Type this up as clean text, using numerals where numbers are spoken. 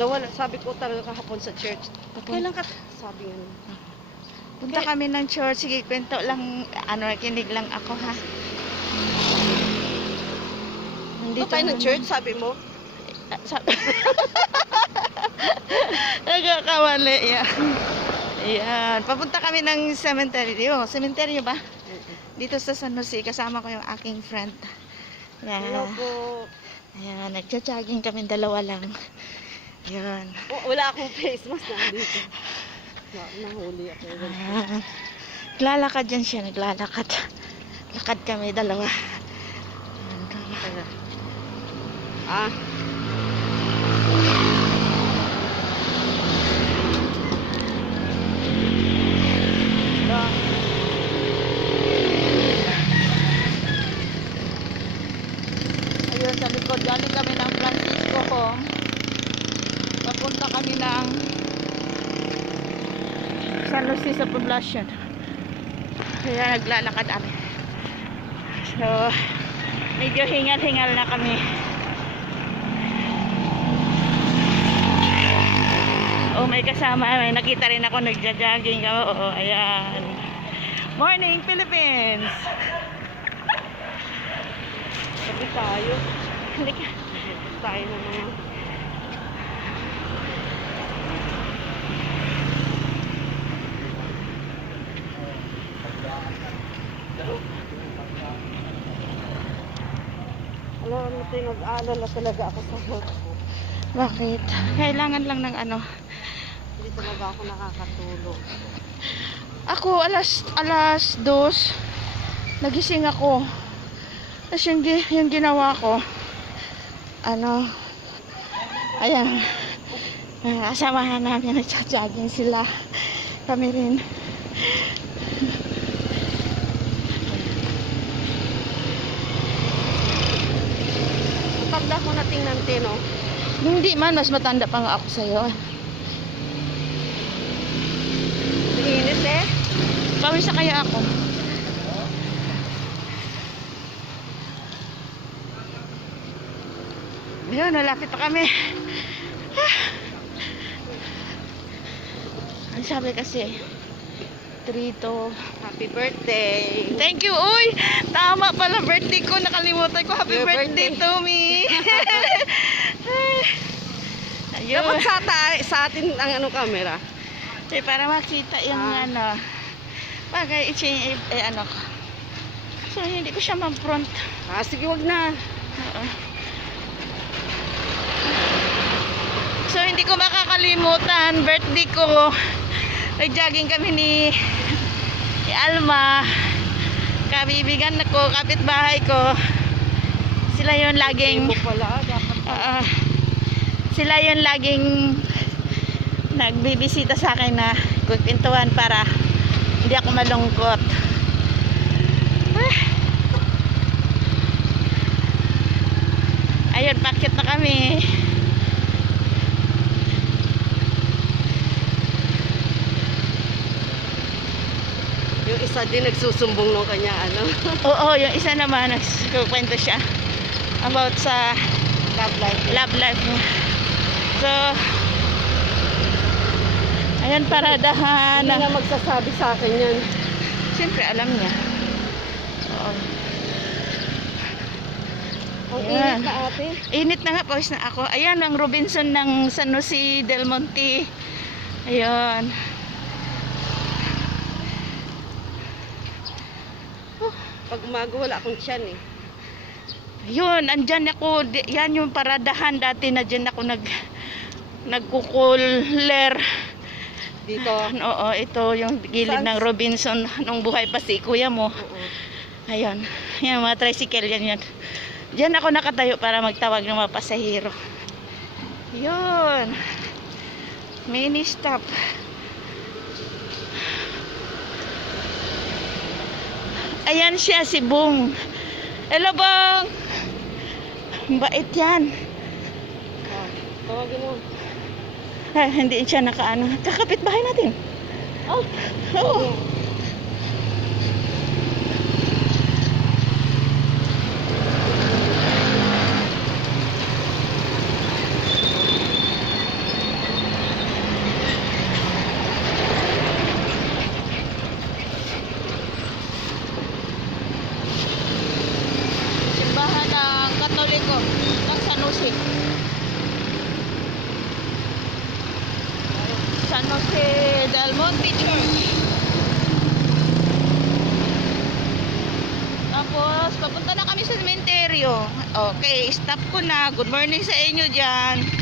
Nawala, sabi ko talaga kahapon sa church. Kailan ka? Sabi nga. Punta kami ng church. Sige, kwento lang. Kinig lang ako, ha? Nandito tayo ng church, sabi mo? Nagkakamali, yan. Ayan. Papunta kami ng cemetery. Cemetery ba? Dito sa San Jose. Kasama ko yung aking friend. Ayan. Hello po. Ayan. Nagja-jogging kami, dalawa lang. Ayan. Wala akong face mask nandito. Nahuli ako. Ayan. Naglalakad yan siya. Naglalakad. Lakad kami, dalawa. Ah. Ayun, sa likod. Galing kami ng Francisco Home. Papunta kami ng San Jose sa Poblacion. Kaya naglalakad kami. So, medyo hingal-hingal na kami. Oh, may kasama. May nakita rin ako nagja-jogging. Oo, ayan. Morning, Philippines! Sabi tayo. Halika. Tayo na mga. Alam mo, nag-aalala talaga ako sa health ko. Bakit? Kailangan lang ng ano. Hindi talaga ako nakakatulog. Ako, alas 2, nagising ako. Tapos yung ginawa ko, ayan, asamahan namin, nagja-jogging sila. Kami rin. Matanda ko na tingnan tino. Hindi man, mas matanda pa nga ako sa'yo. Init eh. Pawis na kaya ako. Ayun, nalapit pa kami. Ang sabi kasi, 3 to... Happy birthday. Thank you, uy! Tama pala, birthday ko. Nakalimutan ko. Happy Your birthday birthday. to me. Ayun. Dapat sa atin ang ano camera. Eh, para makita yung bagay, ano ko. So, hindi ko siya ma-front. Sige, wag na. Oo. So, hindi ko makakalimutan, birthday ko. Nag-jogging kami ni Alma. Kabibigan ko, kapitbahay ko. Sila yun laging... Mo pala, dapat. Sila yun laging nagbibisita sa akin na pintuan para hindi ako malungkot. Ayun, pakyat na kami. Yung isa din nagsusumbong nung kanya ano. Oo, yung isa naman nagkukwento siya about sa love life niya. So, ayan, paradahan. Hindi na magsasabi sa akin yan. Siyempre, alam niya. Oo. Ang Ayan. init na ate. Init na nga, pawis na ako. Ayan, ang Robinson ng San Jose del Monte. Ayan. Pag umaga wala akong tiyan eh. Yun, andyan ako. Yan yung paradahan dati na dyan ako nagkukuler. Dito. Oo, ito yung gilid Saan? ng Robinson nung buhay pa si kuya mo. Oo. Ayun. Yan, mga tricycle yan yan. Diyan ako nakatayo para magtawag ng mga pasahero. Yun. Mini stop. Ayan siya, si Bong. Hello, Bong! Bait yan. Tawagin mo. Ay, hindi siya nakaano. Kakapit bahay natin. Oh. Oo. Jose. San Jose del Monte Church. Tapos, papunta na kami sa sementeryo. Okay, stop ko na. Good morning sa inyo dyan.